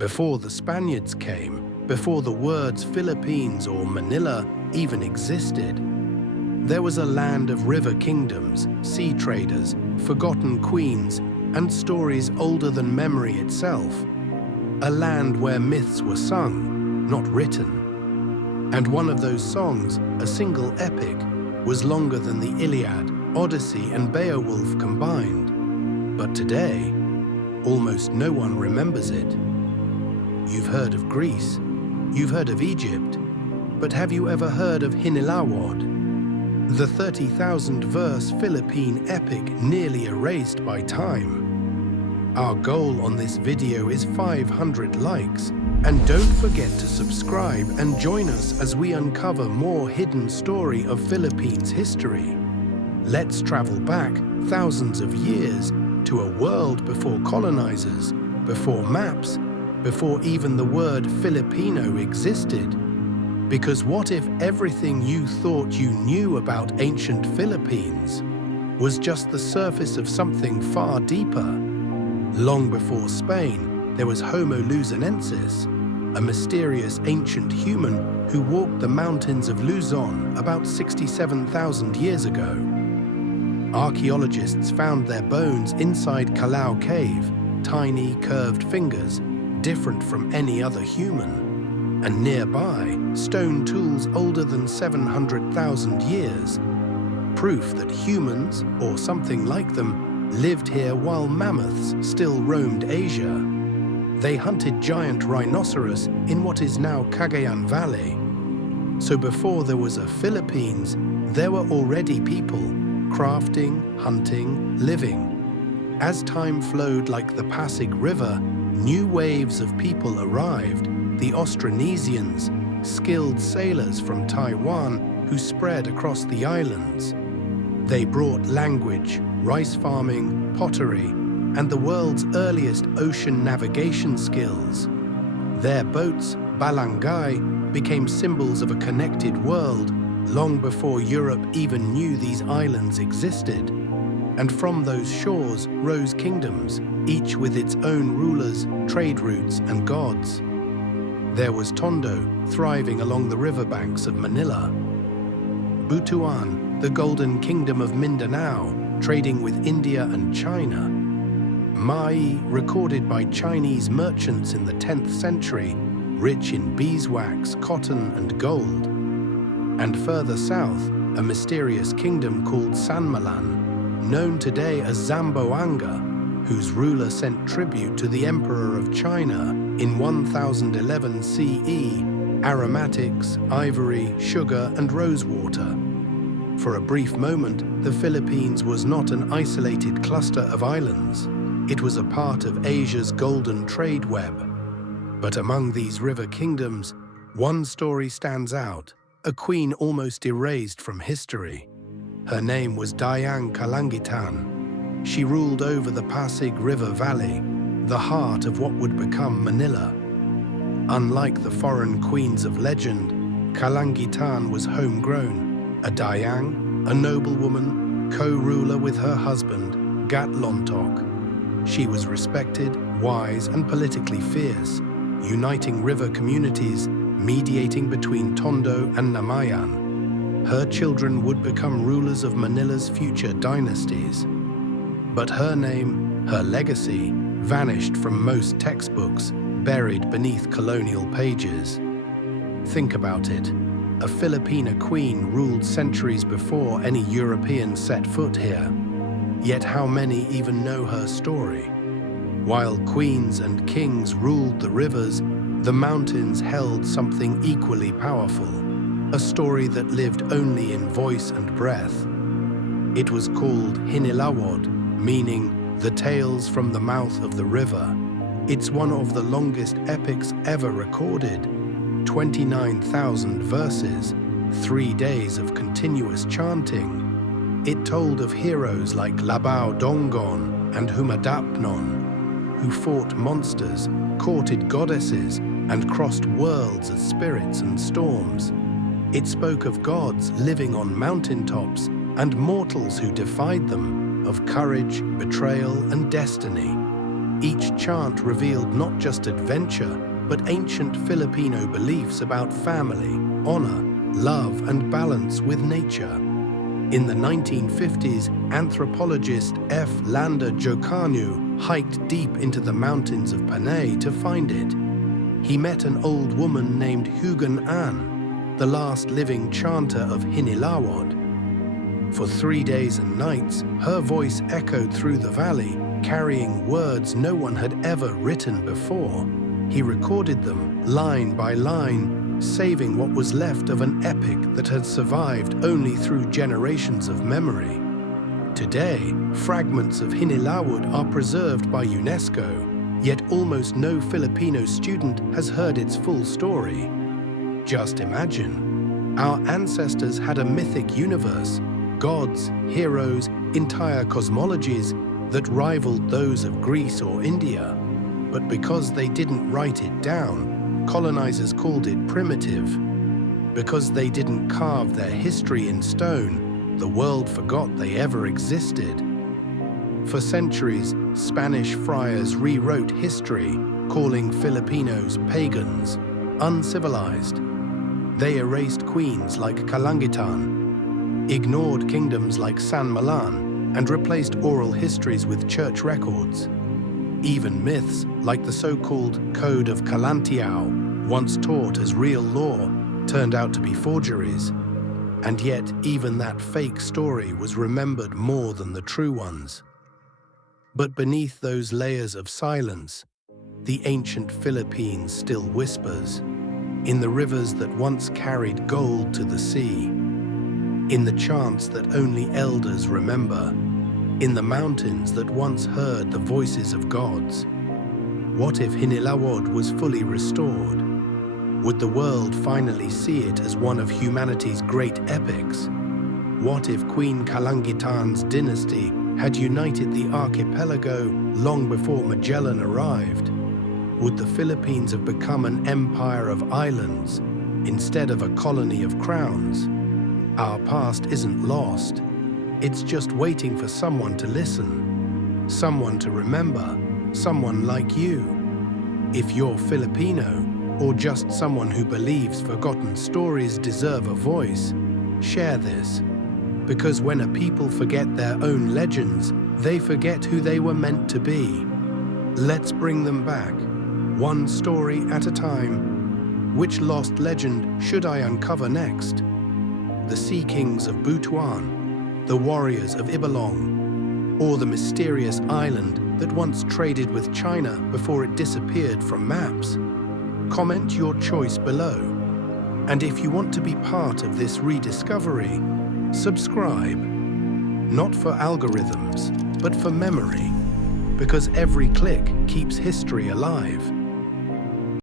Before the Spaniards came, before the words Philippines or Manila even existed, there was a land of river kingdoms, sea traders, forgotten queens, and stories older than memory itself. A land where myths were sung, not written. And one of those songs, a single epic, was longer than the Iliad, Odyssey, and Beowulf combined. But today, almost no one remembers it. You've heard of Greece, you've heard of Egypt, but have you ever heard of Hinilawod, the 30,000-verse Philippine epic nearly erased by time? Our goal on this video is 500 likes, and don't forget to subscribe and join us as we uncover more hidden story of Philippines history. Let's travel back thousands of years to a world before colonizers, before maps, before even the word Filipino existed. Because what if everything you thought you knew about ancient Philippines was just the surface of something far deeper? Long before Spain, there was Homo luzonensis, a mysterious ancient human who walked the mountains of Luzon about 67,000 years ago. Archaeologists found their bones inside Calao Cave, tiny curved fingers, different from any other human. And nearby, stone tools older than 700,000 years. Proof that humans, or something like them, lived here while mammoths still roamed Asia. They hunted giant rhinoceros in what is now Cagayan Valley. So before there was a Philippines, there were already people, crafting, hunting, living. As time flowed like the Pasig River, new waves of people arrived, the Austronesians, skilled sailors from Taiwan who spread across the islands. They brought language, rice farming, pottery, and the world's earliest ocean navigation skills. Their boats, balangay, became symbols of a connected world long before Europe even knew these islands existed. And from those shores rose kingdoms, each with its own rulers, trade routes, and gods. There was Tondo, thriving along the riverbanks of Manila. Butuan, the golden kingdom of Mindanao, trading with India and China. Mai, recorded by Chinese merchants in the 10th century, rich in beeswax, cotton, and gold. And further south, a mysterious kingdom called Sanmalan, known today as Zamboanga, whose ruler sent tribute to the Emperor of China in 1011 CE, aromatics, ivory, sugar, and rosewater. For a brief moment, the Philippines was not an isolated cluster of islands. It was a part of Asia's golden trade web. But among these river kingdoms, one story stands out, a queen almost erased from history. Her name was Dayang Kalangitan. She ruled over the Pasig River Valley, the heart of what would become Manila. Unlike the foreign queens of legend, Kalangitan was homegrown, a Dayang, a noblewoman, co-ruler with her husband, Gat Lontok. She was respected, wise, and politically fierce, uniting river communities, mediating between Tondo and Namayan. Her children would become rulers of Manila's future dynasties. But her name, her legacy, vanished from most textbooks, buried beneath colonial pages. Think about it. A Filipina queen ruled centuries before any European set foot here. Yet how many even know her story? While queens and kings ruled the rivers, the mountains held something equally powerful, a story that lived only in voice and breath. It was called Hinilawod, meaning the tales from the mouth of the river. It's one of the longest epics ever recorded, 29,000 verses, 3 days of continuous chanting. It told of heroes like Labao Dongon and Humadapnon, who fought monsters, courted goddesses, and crossed worlds as spirits and storms. It spoke of gods living on mountaintops and mortals who defied them, of courage, betrayal, and destiny. Each chant revealed not just adventure, but ancient Filipino beliefs about family, honor, love, and balance with nature. In the 1950s, anthropologist F. Landa Jokanu hiked deep into the mountains of Panay to find it. He met an old woman named Hugan An, the last living chanter of Hinilawod. For 3 days and nights, her voice echoed through the valley, carrying words no one had ever written before. He recorded them, line by line, saving what was left of an epic that had survived only through generations of memory. Today, fragments of Hinilawod are preserved by UNESCO, yet almost no Filipino student has heard its full story. Just imagine, our ancestors had a mythic universe, gods, heroes, entire cosmologies that rivaled those of Greece or India. But because they didn't write it down, colonizers called it primitive. Because they didn't carve their history in stone, the world forgot they ever existed. For centuries, Spanish friars rewrote history, calling Filipinos pagans, uncivilized. They erased queens like Kalangitan, ignored kingdoms like Sanmalan, and replaced oral histories with church records. Even myths, like the so-called Code of Kalantiao, once taught as real law, turned out to be forgeries. And yet, even that fake story was remembered more than the true ones. But beneath those layers of silence, the ancient Philippines still whispers, in the rivers that once carried gold to the sea, in the chants that only elders remember, in the mountains that once heard the voices of gods. What if Hinilawod was fully restored? Would the world finally see it as one of humanity's great epics? What if Queen Kalangitan's dynasty had united the archipelago long before Magellan arrived? Would the Philippines have become an empire of islands instead of a colony of crowns? Our past isn't lost. It's just waiting for someone to listen, someone to remember, someone like you. If you're Filipino, or just someone who believes forgotten stories deserve a voice, share this. Because when a people forget their own legends, they forget who they were meant to be. Let's bring them back, one story at a time. Which lost legend should I uncover next? The Sea Kings of Butuan, the warriors of Ibalong, or the mysterious island that once traded with China before it disappeared from maps? Comment your choice below. And if you want to be part of this rediscovery, subscribe. Not for algorithms, but for memory. Because every click keeps history alive.